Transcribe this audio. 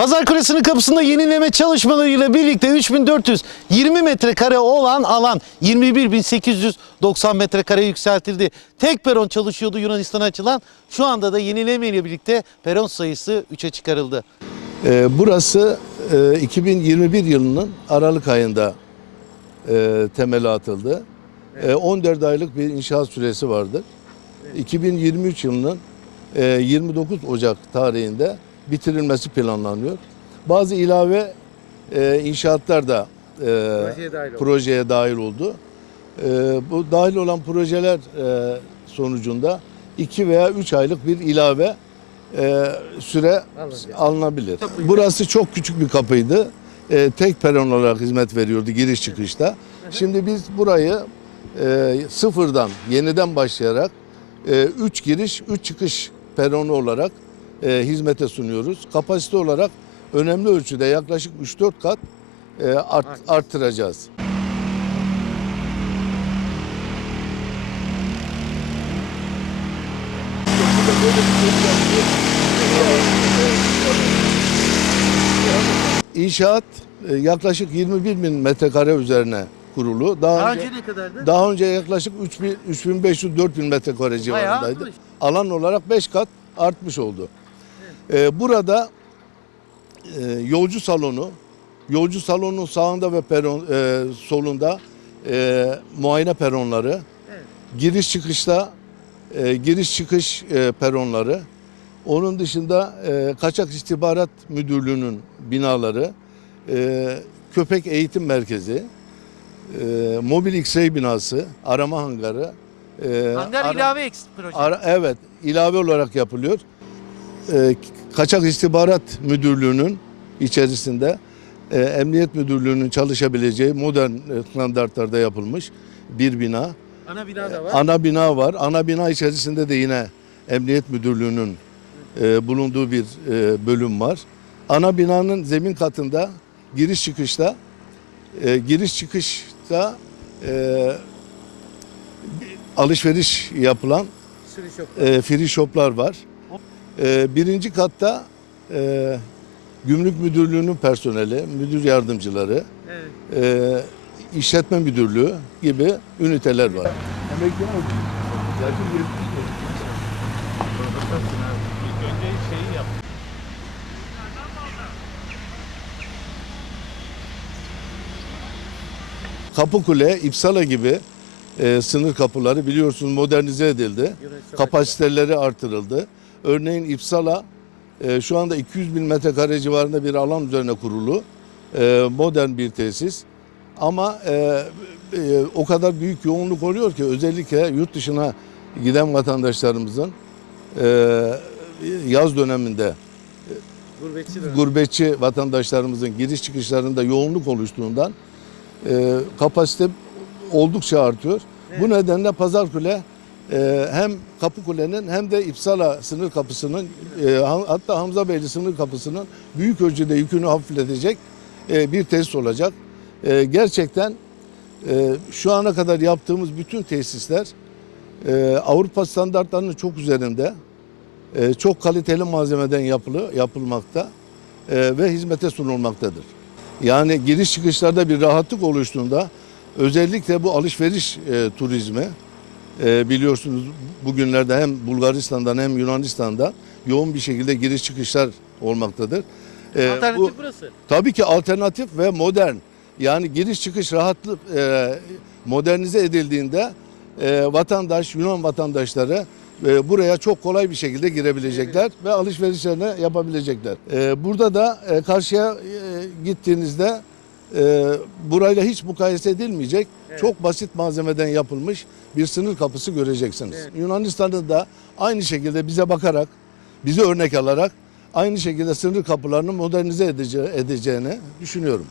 Pazar Kulesi'nin kapısında yenileme çalışmalarıyla birlikte 3420 metrekare olan alan 21.890 metrekare yükseltildi. Tek peron çalışıyordu Yunanistan'a açılan. Şu anda da yenileme ile birlikte peron sayısı 3'e çıkarıldı. Ee, Burası e, 2021 yılının Aralık ayında e, temeli atıldı. E, 14 aylık bir inşaat süresi vardır. 2023 yılının e, 29 Ocak tarihinde bitirilmesi planlanıyor. Bazı ilave e, inşaatlar da e, dahil oldu. projeye dahil oldu. E, bu dahil olan projeler e, sonucunda 2 veya 3 aylık bir ilave e, süre alınabilir. Burası çok küçük bir kapıydı. E, tek peron olarak hizmet veriyordu giriş çıkışta. Şimdi biz burayı e, sıfırdan, yeniden başlayarak 3 giriş, 3 çıkış peronu olarak e, hizmete sunuyoruz. Kapasite olarak önemli ölçüde yaklaşık 3-4 kat e, art, arttıracağız. İnşaat e, yaklaşık 21 bin metrekare üzerine kurulu. Daha, Daha önce, önce ne kadardı? daha önce yaklaşık 3000 3500 4000 metrekare civarındaydı. Alan olarak 5 kat artmış oldu. Ee, burada e, yolcu salonu, yolcu salonunun sağında ve peron e, solunda e, muayene peronları, giriş çıkışta e, giriş çıkış e, peronları, onun dışında e, Kaçak İstihbarat Müdürlüğü'nün binaları, e, Köpek Eğitim Merkezi, e, Mobil X-ray binası, arama hangarı. e, Hangar ara- ilave proje. Ara- evet, ilave olarak yapılıyor. Ee, Kaçak İstihbarat Müdürlüğü'nün içerisinde e, Emniyet Müdürlüğü'nün çalışabileceği modern e, standartlarda yapılmış bir bina. Ana bina da var. Ana bina var. Ana bina içerisinde de yine Emniyet Müdürlüğü'nün e, bulunduğu bir e, bölüm var. Ana binanın zemin katında giriş çıkışta e, giriş çıkışta e, alışveriş yapılan e, free shoplar var. E, birinci katta e, Gümrük Müdürlüğü'nün personeli, müdür yardımcıları, Evet. e, işletme müdürlüğü gibi üniteler var. Emekli Kapıkule, İpsala gibi e, sınır kapıları biliyorsunuz modernize edildi. Kapasiteleri artırıldı. Örneğin İpsala e, şu anda 200 bin metrekare civarında bir alan üzerine kurulu. E, modern bir tesis. Ama e, e, o kadar büyük yoğunluk oluyor ki özellikle yurt dışına giden vatandaşlarımızın e, yaz döneminde Gurbetçi gurbetçi vatandaşlarımızın giriş çıkışlarında yoğunluk oluştuğundan e, kapasite oldukça artıyor. Bu nedenle Pazarkule e, hem Kapıkule'nin hem de İpsala sınır kapısının e, ha- hatta Hamza Beyli sınır kapısının büyük ölçüde yükünü hafifletecek e, bir tesis olacak. E, gerçekten şu ana kadar yaptığımız bütün tesisler Avrupa standartlarının çok üzerinde çok kaliteli malzemeden yapılı yapılmakta ve hizmete sunulmaktadır. Yani giriş çıkışlarda bir rahatlık oluştuğunda özellikle bu alışveriş turizmi e, biliyorsunuz bugünlerde hem Bulgaristan'dan hem Yunanistan'dan yoğun bir şekilde giriş çıkışlar olmaktadır. E, Alternatif bu- burası. Tabii ki alternatif ve modern. Yani giriş çıkış rahatlık e, modernize edildiğinde e, vatandaş, Yunan vatandaşları e, buraya çok kolay bir şekilde girebilecekler ve alışverişlerini yapabilecekler. E, burada da e, karşıya e, gittiğinizde e, burayla hiç mukayese edilmeyecek çok basit malzemeden yapılmış bir sınır kapısı göreceksiniz. Yunanistan'da da aynı şekilde bize bakarak, bizi örnek alarak aynı şekilde sınır kapılarını modernize edece- edeceğini düşünüyorum.